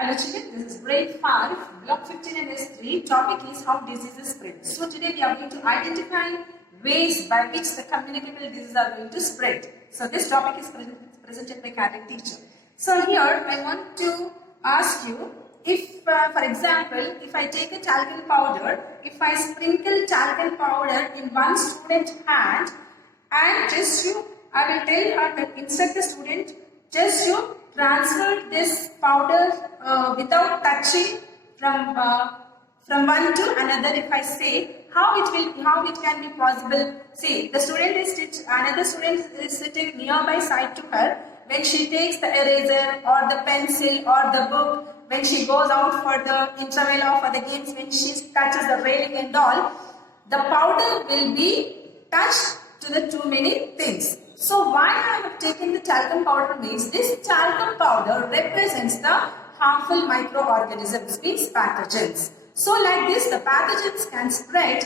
Hello children, this is grade 5, block 15 and S3. Topic is how diseases spread. So today we are going to identify ways by which the communicable diseases are going to spread. So this topic is presented by Cadet teacher. So here I want to ask you, if for example, if I take a talcum powder, if I sprinkle talcum powder in one student's hand and I will tell her that instruct the student, just you transfer this powder without touching from one to another. If I say how it can be possible. See, the student is another student is sitting nearby side to her. When she takes the eraser or the pencil or the book, when she goes out for the interval or for the games, when she touches the railing and all, the powder will be touched to the too many things. So why I have taken the talcum powder means this talcum powder represents the harmful microorganisms, means pathogens. So like this, the pathogens can spread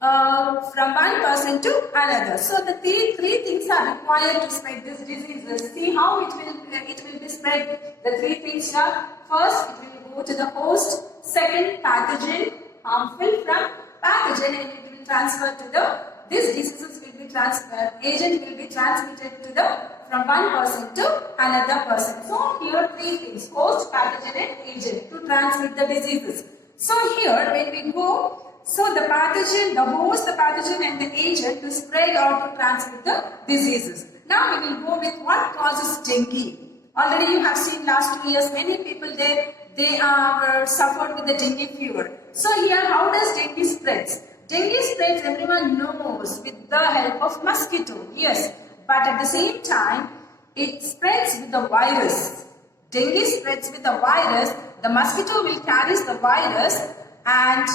from one person to another. So the three things are required to spread this disease. See how it will be spread. The three things are: first, it will go to the host. Second, pathogen, harmful from pathogen, and it will transfer to the. These diseases will be agent will be transmitted to from one person to another person. So here three things: host, pathogen, and agent to transmit the diseases. So here when we go, so the pathogen, the host, the pathogen, and the agent to spread or to transmit the diseases. Now we will go with what causes dengue. Already you have seen last 2 years many people they are suffered with the dengue fever. So here how does dengue spreads? Dengue spreads, everyone knows, with the help of mosquito, yes. But at the same time, it spreads with the virus. Dengue spreads with the virus. The mosquito will carry the virus and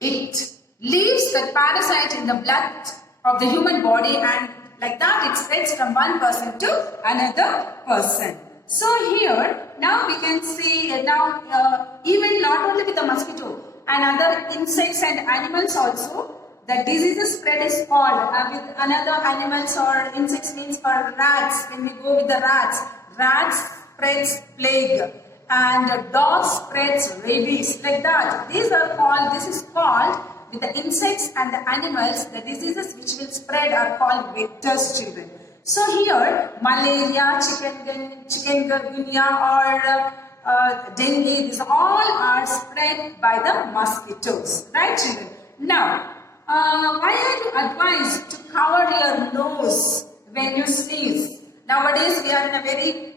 it leaves the parasite in the blood of the human body, and like that it spreads from one person to another person. So here, now we can see, even not only with the mosquito, and other insects and animals also, the diseases spread is called with another animals or insects means for rats. When we go with the rats spreads plague and dogs spreads rabies, like that. This is called with the insects and the animals, the diseases which will spread are called vectors, children. So here malaria, chikungunya or dengue, these all are spread by the mosquitoes, right children? Now, why are you advised to cover your nose when you sneeze? Nowadays we are in a very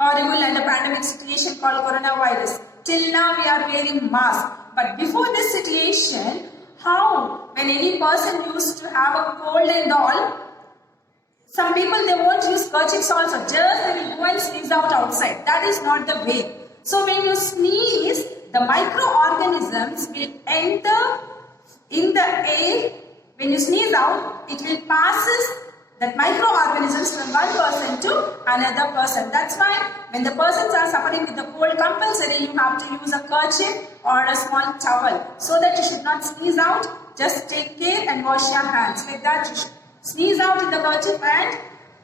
horrible and a pandemic situation called coronavirus. Till now we are wearing masks. But before this situation, how when any person used to have a cold and all, some people they won't use kerchiefs also, just they will go and sneeze out outside. That is not the way. So when you sneeze, the microorganisms will enter in the air. When you sneeze out, it will passes that microorganisms from one person to another person. That's why when the persons are suffering with the cold, compulsory you have to use a kerchief or a small towel, so that you should not sneeze out. Just take care and wash your hands. Like that you should sneeze out in the kerchief and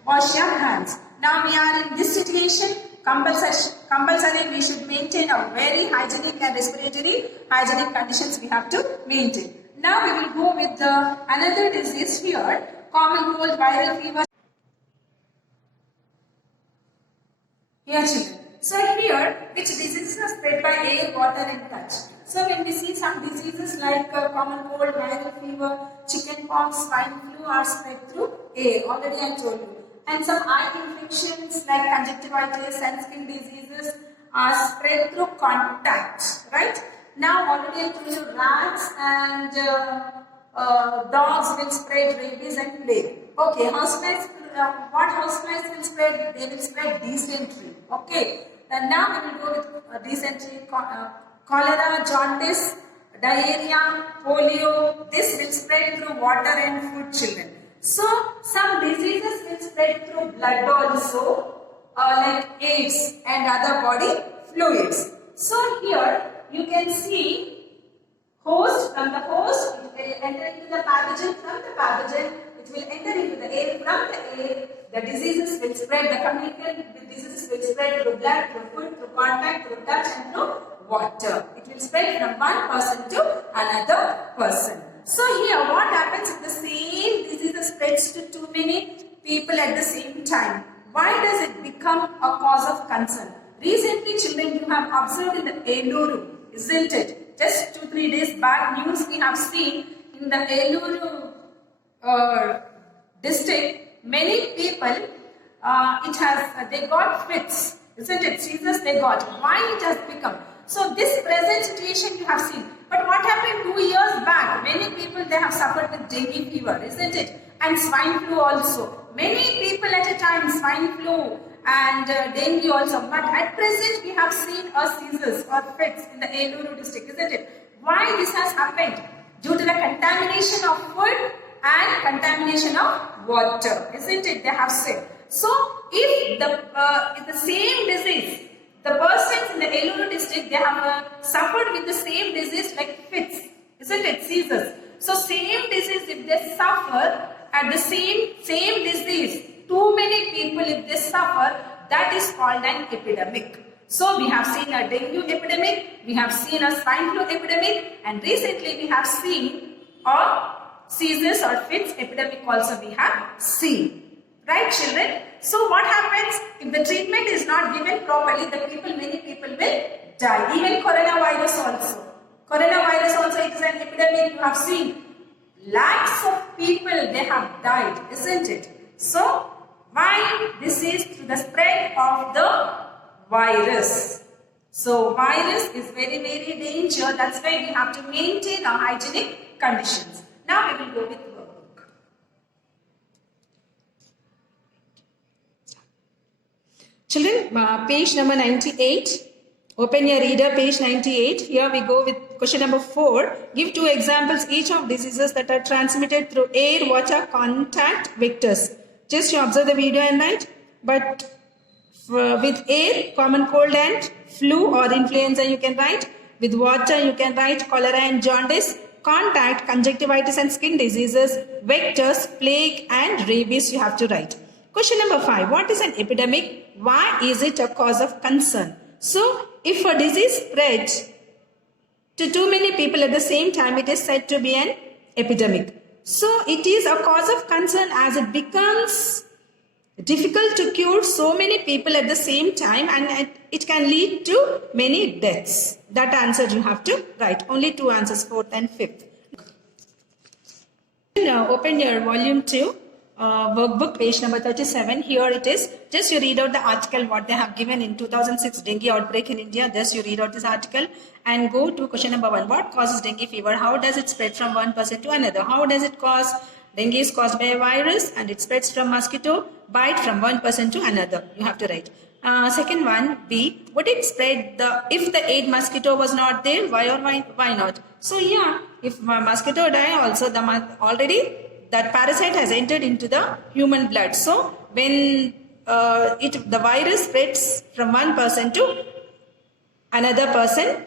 wash your hands. Now we are in this situation, compulsory we should maintain a very hygienic and respiratory hygienic conditions we have to maintain. Now we will go with another disease here, common cold, viral fever. Here children. So here, which diseases are spread by air, water and touch? So when we see some diseases like common cold, viral fever, chickenpox, swine flu are spread through air. Already I told you. And some eye infections like conjunctivitis and skin diseases are spread through contact. Right? Now already I told you rats and dogs will spread rabies and plague. Okay, houseflies. What houseflies will spread? They will spread dysentery. Okay. And now we will go with dysentery, cholera, jaundice, diarrhea, polio. This will spread through water and food, children. So some diseases will spread through blood also, like AIDS and other body fluids. So here you can see host, from the host it will enter into the pathogen, from the pathogen it will enter into the air, from the air the diseases will spread, the communicable diseases diseases will spread through blood, through food, through contact, through touch and through water. It will spread from one person to another person. So here what happens if the same disease spreads to too many people at the same time? Why does it become a cause of concern? Recently children, you have observed in the Eluru, isn't it? Just 2-3 days back news we have seen in the Eluru district, many people they got fits, isn't it? Seizures they got. Why it has become? So this present situation you have seen. But what happened 2 years back? Many people they have suffered with dengue fever, isn't it? And swine flu also. Many people at a time swine flu and dengue also. But at present we have seen seizures or fits in the Eluru district, isn't it? Why this has happened? Due to the contamination of food and contamination of water, isn't it? They have said. So if the same disease, the persons in the Eluru district, they have suffered with the same disease like fits, isn't it? Seizures. So same disease, if they suffer at the same disease, too many people if they suffer, that is called an epidemic. So we have seen a dengue epidemic, we have seen a swine flu epidemic, and recently we have seen a seizures or fits epidemic also we have seen. Right children? So what happens if the treatment is not given properly, many people will die. Even coronavirus also. Coronavirus also it is an epidemic. You have seen lakhs of people they have died, isn't it? So why this is through the spread of the virus. So virus is very dangerous. That's why we have to maintain our hygienic conditions. Now we will go with workbook. Children, page number 98. Open your reader, page 98. Here we go with question number 4. Give 2 examples each of diseases that are transmitted through air, water, contact vectors. Just you observe the video and write. But with air, common cold and flu or influenza you can write. With water you can write cholera and jaundice. Contact, conjunctivitis and skin diseases. Vectors, plague and rabies you have to write. Question number 5. What is an epidemic? Why is it a cause of concern? So, if a disease spreads to too many people at the same time, it is said to be an epidemic. So, it is a cause of concern as it becomes difficult to cure so many people at the same time, and it can lead to many deaths. That answer you have to write. Only 2 answers, 4th and 5th. Now, open your volume 2. Workbook, page number 37. Here it is. Just you read out the article what they have given in 2006 dengue outbreak in India. Just you read out this article and go to question number 1. What causes dengue fever? How does it spread from one person to another? How does it cause? Dengue is caused by a virus and it spreads from mosquito bite from one person to another. You have to write. Second one, B. Would it spread if the Aedes mosquito was not there? Why or why not? So yeah, if mosquito die also already that parasite has entered into the human blood. So when the virus spreads from one person to another person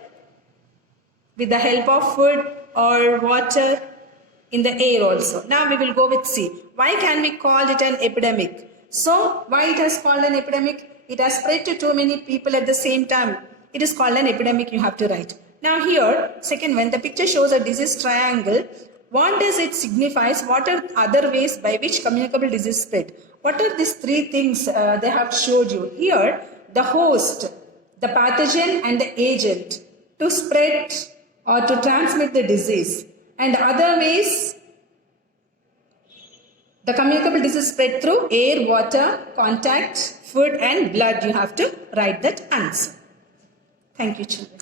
with the help of food or water in the air also. Now we will go with C. Why can we call it an epidemic? So why it has called an epidemic? It has spread to too many people at the same time. It is called an epidemic, you have to write. Now here, second one, the picture shows a disease triangle. What does it signify? What are other ways by which communicable disease spread? What are these 3 things they have showed you? Here, the host, the pathogen and the agent to spread or to transmit the disease. And other ways, the communicable disease spread through air, water, contact, food and blood. You have to write that answer. Thank you, children.